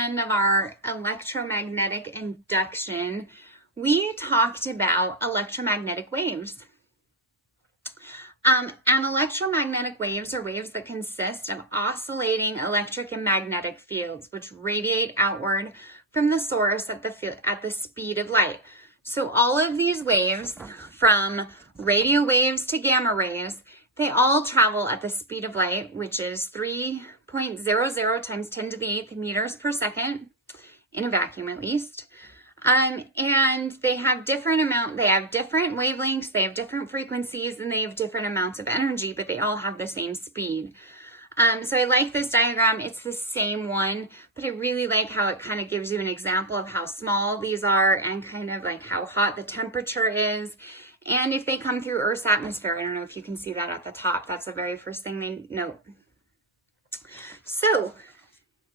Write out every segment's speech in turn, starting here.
end of our electromagnetic induction, we talked about electromagnetic waves. And electromagnetic waves are waves that consist of oscillating electric and magnetic fields, which radiate outward from the source at the speed of light. So all of these waves, from radio waves to gamma rays, they all travel at the speed of light, which is 3.00 times 10 to the 8th meters per second, in a vacuum at least. And they have different wavelengths, they have different frequencies, and they have different amounts of energy, but they all have the same speed. So I like this diagram. It's the same one, but I really like how it kind of gives you an example of how small these are and kind of like how hot the temperature is. And if they come through Earth's atmosphere, I don't know if you can see that at the top. That's the very first thing they note. So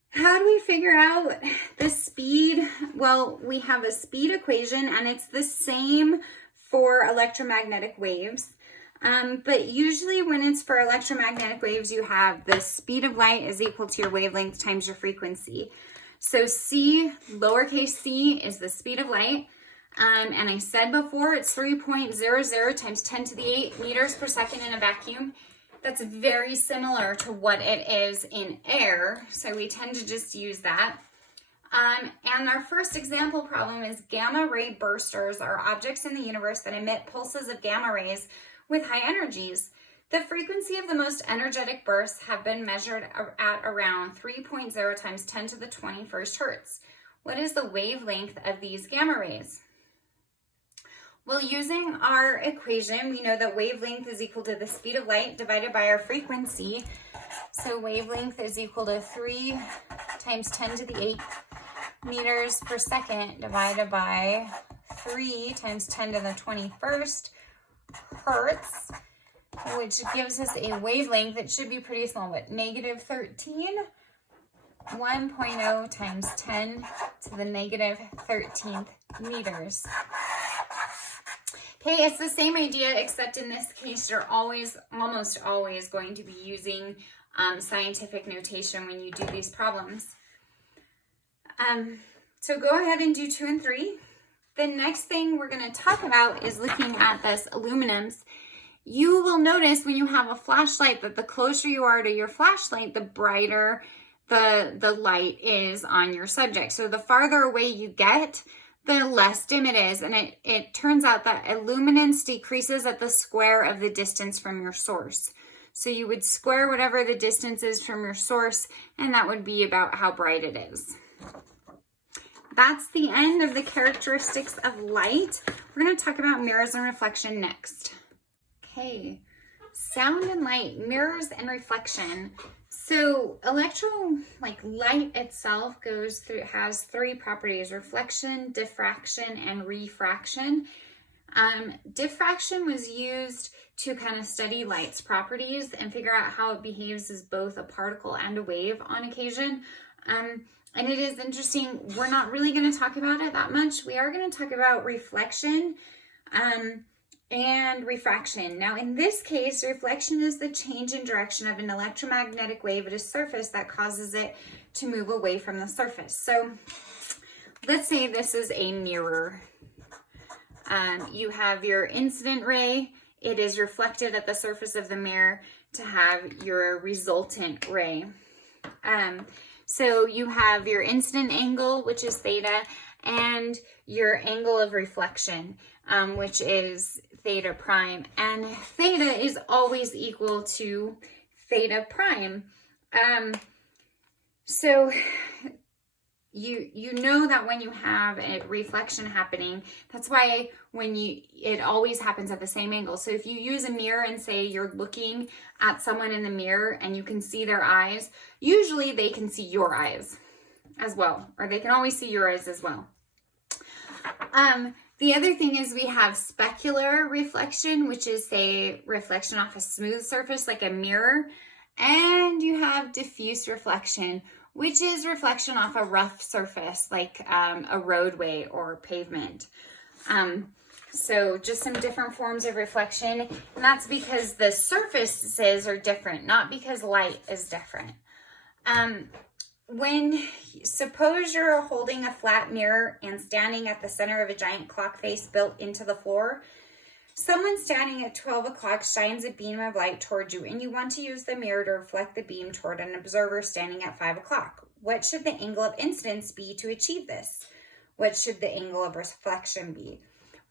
how do we figure out the speed? Well, we have a speed equation, and it's the same for electromagnetic waves. But usually when it's for electromagnetic waves, you have the speed of light is equal to your wavelength times your frequency. So c, lowercase c, is the speed of light. And I said before, it's 3.00 times 10 to the 8 meters per second in a vacuum. That's very similar to what it is in air, so we tend to just use that. And our first example problem is gamma ray bursters are objects in the universe that emit pulses of gamma rays with high energies. The frequency of the most energetic bursts have been measured at around 3.0 times 10 to the 21st hertz. What is the wavelength of these gamma rays? Well, using our equation, we know that wavelength is equal to the speed of light divided by our frequency. So wavelength is equal to 3 times 10 to the 8 meters per second divided by 3 times 10 to the 21st hertz, which gives us a wavelength that should be pretty small, but negative 13. 1.0 times 10 to the negative 13th meters. Okay, it's the same idea, except in this case, you're almost always going to be using scientific notation when you do these problems. So go ahead and do 2 and 3. The next thing we're going to talk about is looking at this aluminums. You will notice when you have a flashlight that the closer you are to your flashlight, the brighter the light is on your subject. So the farther away you get, the less dim it is. And it turns out that illuminance decreases at the square of the distance from your source. So you would square whatever the distance is from your source, and that would be about how bright it is. That's the end of the characteristics of light. We're going to talk about mirrors and reflection next. Okay, sound and light, mirrors and reflection. So light itself has 3 properties: reflection, diffraction, and refraction. Diffraction was used to kind of study light's properties and figure out how it behaves as both a particle and a wave on occasion. And it is interesting, we're not really going to talk about it that much. We are going to talk about reflection and refraction. Now, in this case, reflection is the change in direction of an electromagnetic wave at a surface that causes it to move away from the surface. So let's say this is a mirror. You have your incident ray. It is reflected at the surface of the mirror to have your resultant ray. So you have your incident angle, which is theta, and your angle of reflection, which is theta prime. And theta is always equal to theta prime. So you know that when you have a reflection happening, that's why it always happens at the same angle. So if you use a mirror and say you're looking at someone in the mirror and you can see their eyes, usually they can see your eyes as well, or they can always see your eyes as well. The other thing is we have specular reflection, which is a reflection off a smooth surface like a mirror, and you have diffuse reflection, which is reflection off a rough surface like a roadway or pavement. So just some different forms of reflection, and that's because the surfaces are different, not because light is different. suppose you're holding a flat mirror and standing at the center of a giant clock face built into the floor. Someone standing at 12 o'clock shines a beam of light towards you, and you want to use the mirror to reflect the beam toward an observer standing at 5 o'clock. What should the angle of incidence be to achieve this? What should the angle of reflection be?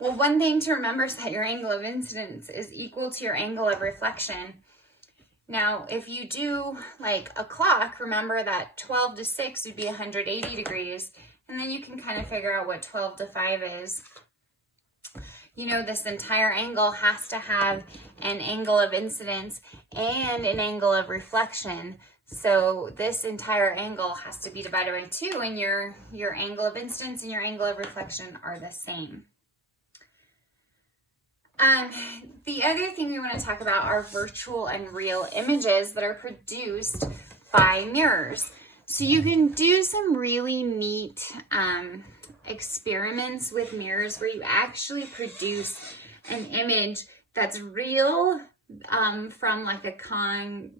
Well, one thing to remember is that your angle of incidence is equal to your angle of reflection. Now, if you do like a clock, remember that 12 to 6 would be 180 degrees, and then you can kind of figure out what 12 to 5 is. You know, this entire angle has to have an angle of incidence and an angle of reflection. So this entire angle has to be divided by 2, and your angle of incidence and your angle of reflection are the same. The other thing we want to talk about are virtual and real images that are produced by mirrors. So you can do some really neat experiments with mirrors where you actually produce an image that's real from like a concave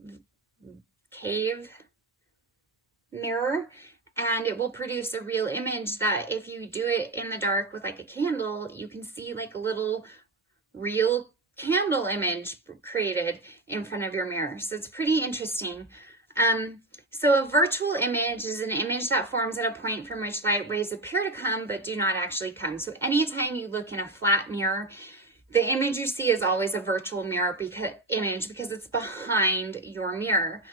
mirror, and it will produce a real image that if you do it in the dark with like a candle, you can see like a little real candle image created in front of your mirror. So it's pretty interesting. So a virtual image is an image that forms at a point from which light waves appear to come but do not actually come. So anytime you look in a flat mirror, the image you see is always a virtual mirror image because it's behind your mirror.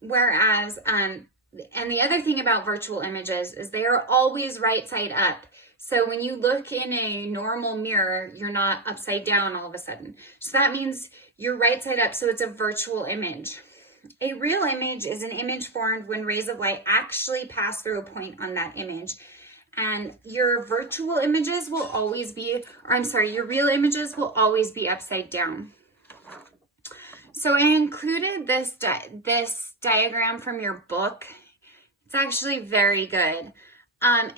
Whereas, and the other thing about virtual images is they are always right side up. So when you look in a normal mirror, you're not upside down all of a sudden. So that means you're right side up, so it's a virtual image. A real image is an image formed when rays of light actually pass through a point on that image. And your virtual images will always be, your real images will always be upside down. So I included this diagram from your book. It's actually very good.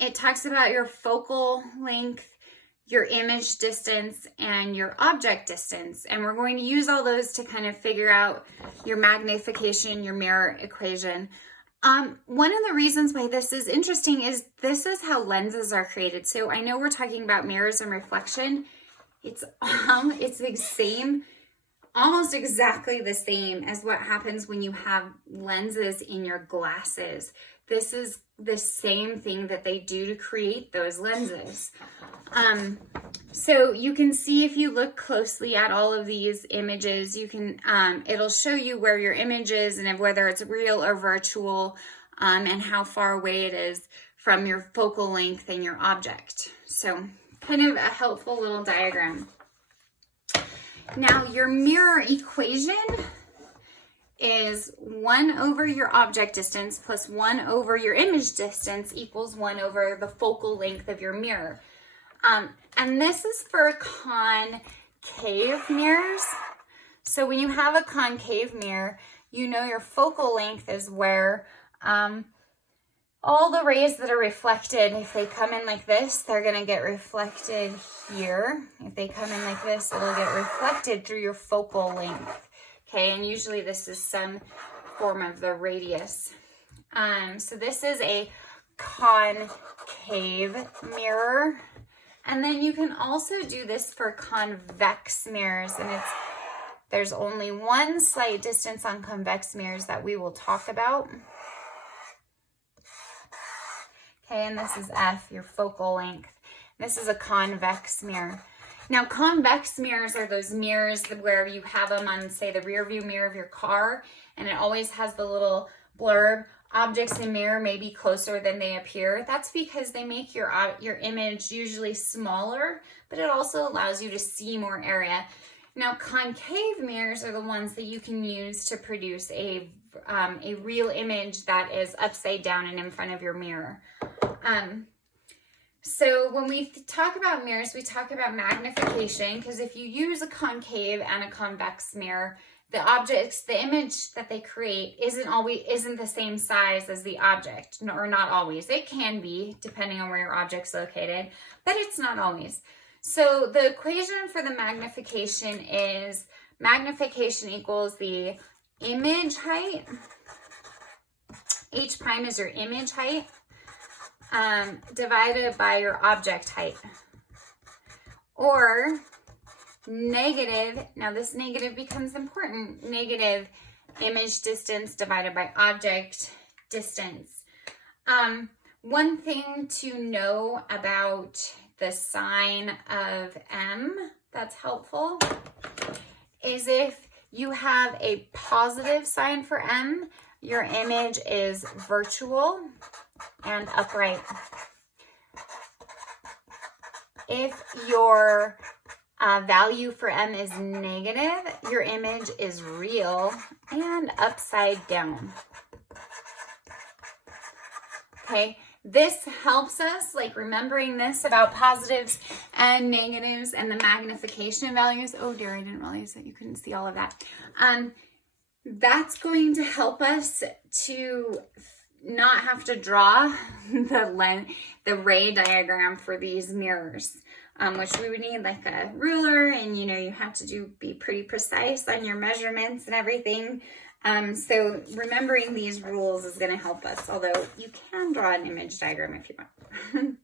It talks about your focal length, your image distance, and your object distance. And we're going to use all those to kind of figure out your magnification, your mirror equation. One of the reasons why this is interesting is this is how lenses are created. So I know we're talking about mirrors and reflection. It's the same, almost exactly the same as what happens when you have lenses in your glasses. This is the same thing that they do to create those lenses. So you can see if you look closely at all of these images, you can, it'll show you where your image is and whether it's real or virtual, and how far away it is from your focal length and your object. So kind of a helpful little diagram. Now your mirror equation is 1 over your object distance plus 1 over your image distance equals 1 over the focal length of your mirror. And this is for concave mirrors. So when you have a concave mirror, you know your focal length is where all the rays that are reflected, if they come in like this, they're going to get reflected here. If they come in like this, it'll get reflected through your focal length. Okay, and usually this is some form of the radius. So this is a concave mirror. And then you can also do this for convex mirrors, and there's only one slight distance on convex mirrors that we will talk about. Okay, and this is F, your focal length. This is a convex mirror. Now, convex mirrors are those mirrors where you have them on, say, the rear view mirror of your car, and it always has the little blurb, objects in mirror may be closer than they appear. That's because they make your image usually smaller, but it also allows you to see more area. Now, concave mirrors are the ones that you can use to produce a real image that is upside down and in front of your mirror. So when we talk about mirrors, we talk about magnification, because if you use a concave and a convex mirror, the image that they create isn't the same size as the object, or not always. It can be, depending on where your object's located, but it's not always. So the equation for the magnification is magnification equals the image height H prime is your image height divided by your object height. Or negative, now this negative becomes important, negative image distance divided by object distance. One thing to know about the sign of M that's helpful is if you have a positive sign for M, your image is virtual and upright. If your value for M is negative, your image is real and upside down. Okay, this helps us, like remembering this about positives and negatives and the magnification values. Oh dear, I didn't realize that you couldn't see all of that. That's going to help us to not have to draw the ray diagram for these mirrors, which we would need like a ruler, and you know, you have to be pretty precise on your measurements and everything. So remembering these rules is going to help us, although you can draw an image diagram if you want.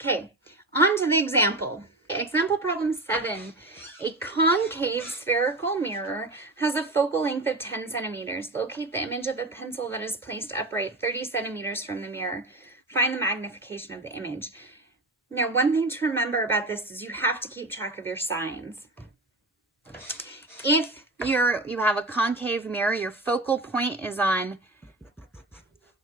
Okay, on to the example. Example problem 7. A concave spherical mirror has a focal length of 10 centimeters. Locate the image of a pencil that is placed upright 30 centimeters from the mirror. Find the magnification of the image. Now, one thing to remember about this is you have to keep track of your signs. If you have a concave mirror, your focal point is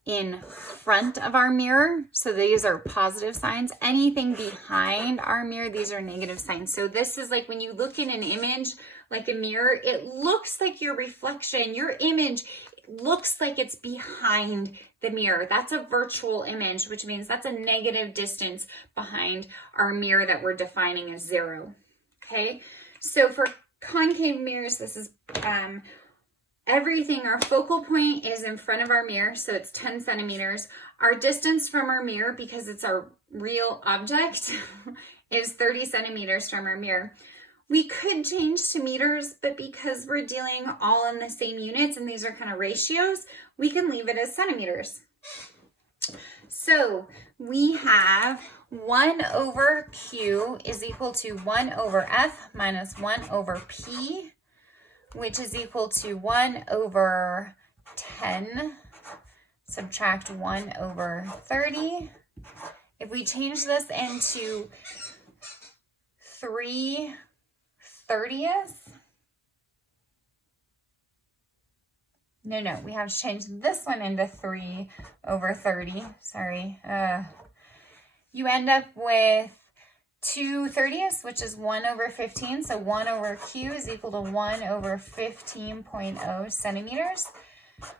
in front of our mirror. So these are positive signs. Anything behind our mirror, these are negative signs. So this is like when you look in an image, like a mirror, it looks like your reflection, your image looks like it's behind the mirror. That's a virtual image, which means that's a negative distance behind our mirror that we're defining as 0. Okay, so for concave mirrors, this is everything. Our focal point is in front of our mirror, so it's 10 centimeters. Our distance from our mirror, because it's our real object, is 30 centimeters from our mirror. We could change to meters, but because we're dealing all in the same units and these are kind of ratios, we can leave it as centimeters. So we have 1 over Q is equal to 1 over F minus 1 over P, which is equal to 1 over 10, subtract 1 over 30. If we change this into 3/30, no, we have to change this one into 3 over 30, sorry. You end up with 2/30, which is 1 over 15. So 1 over Q is equal to 1 over 15.0 centimeters,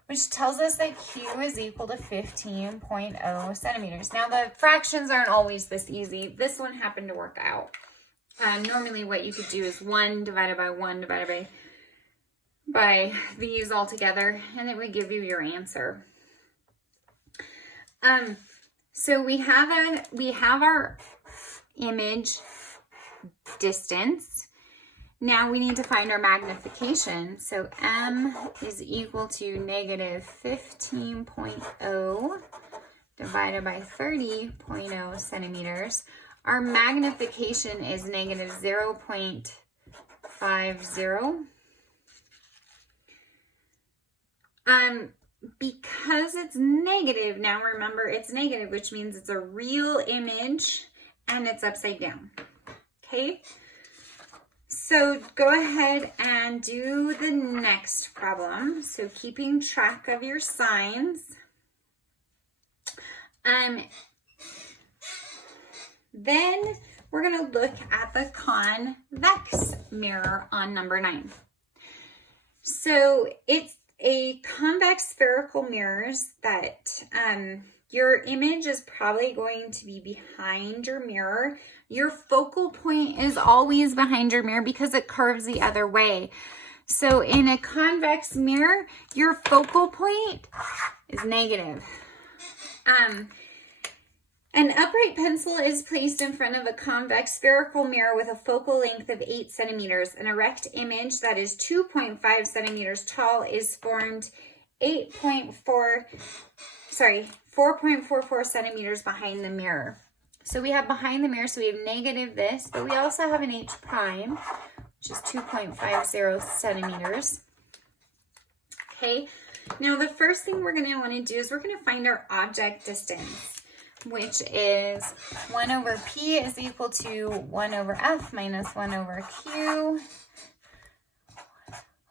which tells us that Q is equal to 15.0 centimeters. Now the fractions aren't always this easy. This one happened to work out. Normally what you could do is 1 divided by 1 divided by these all together, and it would give you your answer. So we have our image distance. Now we need to find our magnification. So M is equal to negative 15.0 divided by 30.0 centimeters. Our magnification is negative 0.50. Because it's negative, now remember it's negative, which means it's a real image and it's upside down. Okay, so go ahead and do the next problem. So keeping track of your signs. Then we're going to look at the convex mirror on number 9. So it's a convex spherical mirrors that your image is probably going to be behind your mirror. Your focal point is always behind your mirror because it curves the other way. So in a convex mirror, your focal point is negative. An upright pencil is placed in front of a convex spherical mirror with a focal length of 8 centimeters. An erect image that is 2.5 centimeters tall is formed 4.44 centimeters behind the mirror. So we have behind the mirror, so we have negative this, but we also have an H prime, which is 2.50 centimeters. Okay, now the first thing we're going to want to do is we're going to find our object distance, which is 1 over P is equal to 1 over F minus 1 over Q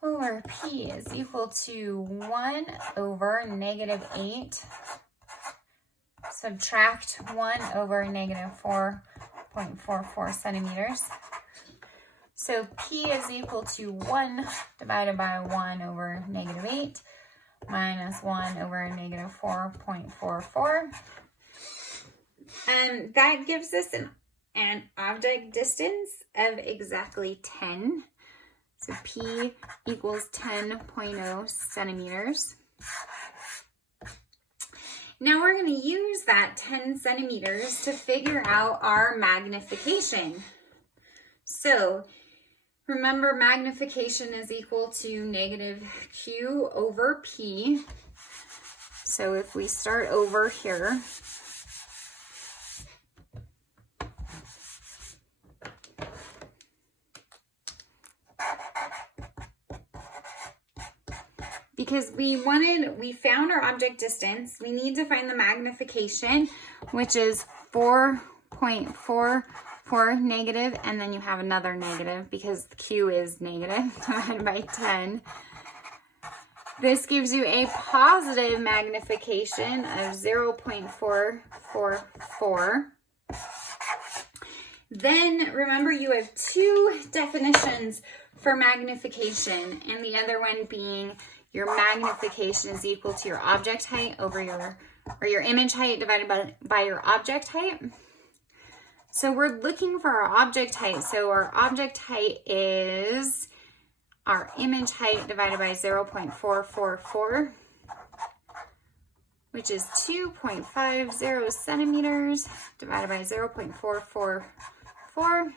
over P is equal to 1 over negative 8. Subtract 1 over negative 4.44 centimeters. So P is equal to 1 divided by 1 over negative 8 minus 1 over negative 4.44. That gives us an object distance of exactly 10. So P equals 10.0 centimeters. Now we're going to use that 10 centimeters to figure out our magnification. So remember, magnification is equal to negative Q over P. So if we start over here, because we found our object distance, we need to find the magnification, which is 4.44 negative, and then you have another negative because the Q is negative divided by 10. This gives you a positive magnification of 0.444. Then remember, you have two definitions for magnification, and the other one being your magnification is equal to your object height over your image height divided by your object height. So we're looking for our object height. So our object height is our image height divided by 0.444, which is 2.50 centimeters divided by 0.444.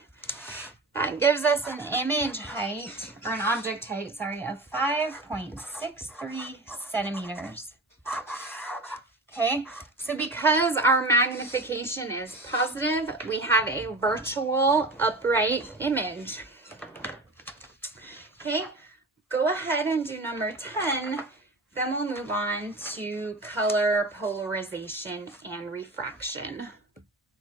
That gives us an image height, or an object height, sorry, of 5.63 centimeters. Okay, so because our magnification is positive, we have a virtual upright image. Okay, go ahead and do number 10, then we'll move on to color, polarization, and refraction.